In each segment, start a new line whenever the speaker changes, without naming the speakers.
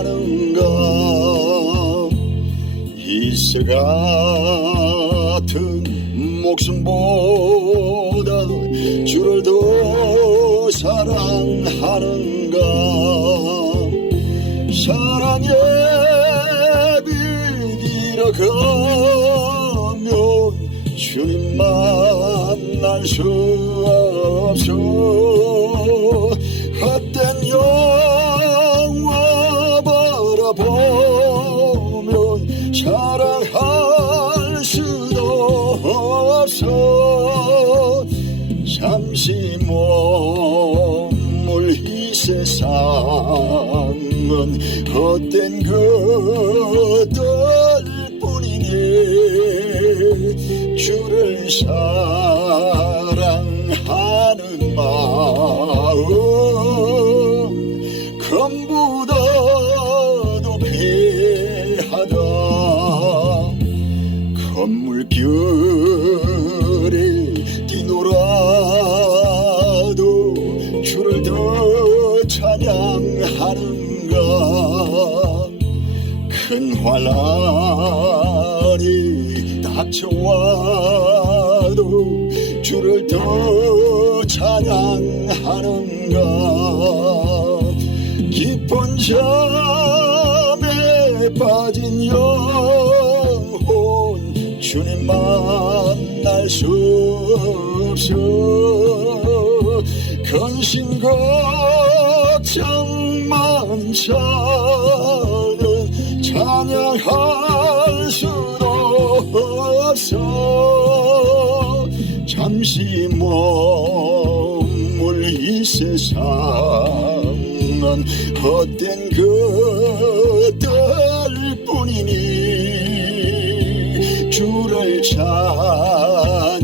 사랑하는가? 이새 같은 목숨보다 주를 더 사랑하는가? 사랑의 빛 잃어가면 주님 만날 수 없어. 헛된 영 없어 잠시 머물 이 세상은 헛된 것들 뿐이니 주를 사랑하는 마음 금보다도 귀하다. 건물결 닥쳐와도 주를 더 찬양하는가. 깊은 잠에 빠진 영혼 주님 만날 수 없어. 근심 걱정 많자는 찬양할 수 잠시 머물 이 세상은 헛된 것들 뿐이니 주를 찬양하는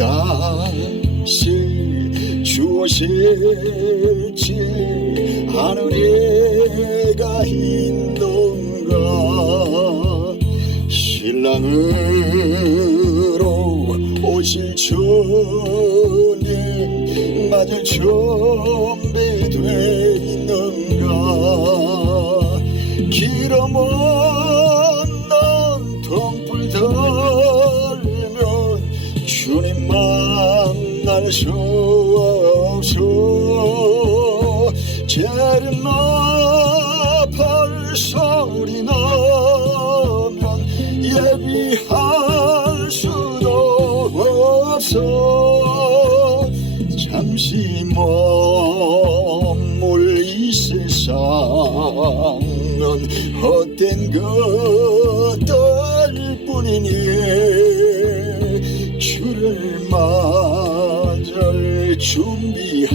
다시 주어실지 하늘에가 있는가? 신랑으로 오실 주님 맞을 준비돼 있는가? 없 없어 재림 나팔 소리 나면 예비할 수도 없어. 잠시 머물 이 세상은 헛된 것들 뿐이니 주를 맞 을 준비함에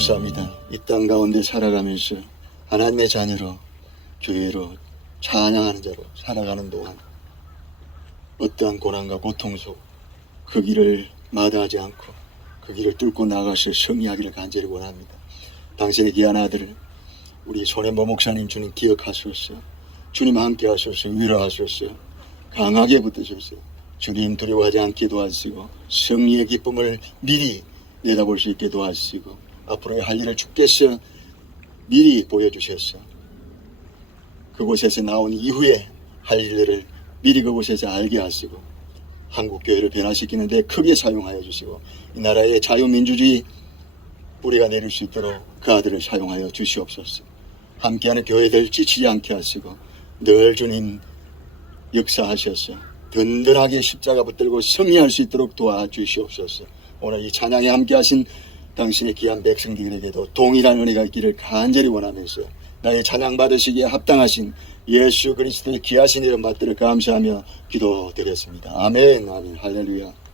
감사합니다. 이 땅 가운데 살아가면서 하나님의 자녀로 교회로 찬양하는 자로 살아가는 동안 어떠한 고난과 고통 속 그 길을 마다하지 않고 그 길을 뚫고 나가서 승리하기를 간절히 원합니다. 당신의 귀한 아들 우리 손해보 목사님 주님 기억하소서 주님 함께 하소서 위로하소서 강하게 붙드소서 주님 두려워하지 않게 도와주시고 승리의 기쁨을 미리 내다볼 수 있게 도와주시고 앞으로의 할 일을 주께서 미리 보여주셔서 그곳에서 나온 이후에 할 일들을 미리 그곳에서 알게 하시고 한국 교회를 변화시키는데 크게 사용하여 주시고 이 나라의 자유민주주의 뿌리가 내릴 수 있도록 그 아들을 사용하여 주시옵소서. 함께하는 교회들 지치지 않게 하시고 늘 주님 역사하셔서 든든하게 십자가 붙들고 승리할 수 있도록 도와주시옵소서. 오늘 이 찬양에 함께하신 당신의 귀한 백성들에게도 동일한 은혜가 있기를 간절히 원하면서 나의 찬양 받으시기에 합당하신 예수 그리스도의 귀하신 이름 받들을 감사하며 기도드렸습니다. 아멘, 아멘, 할렐루야.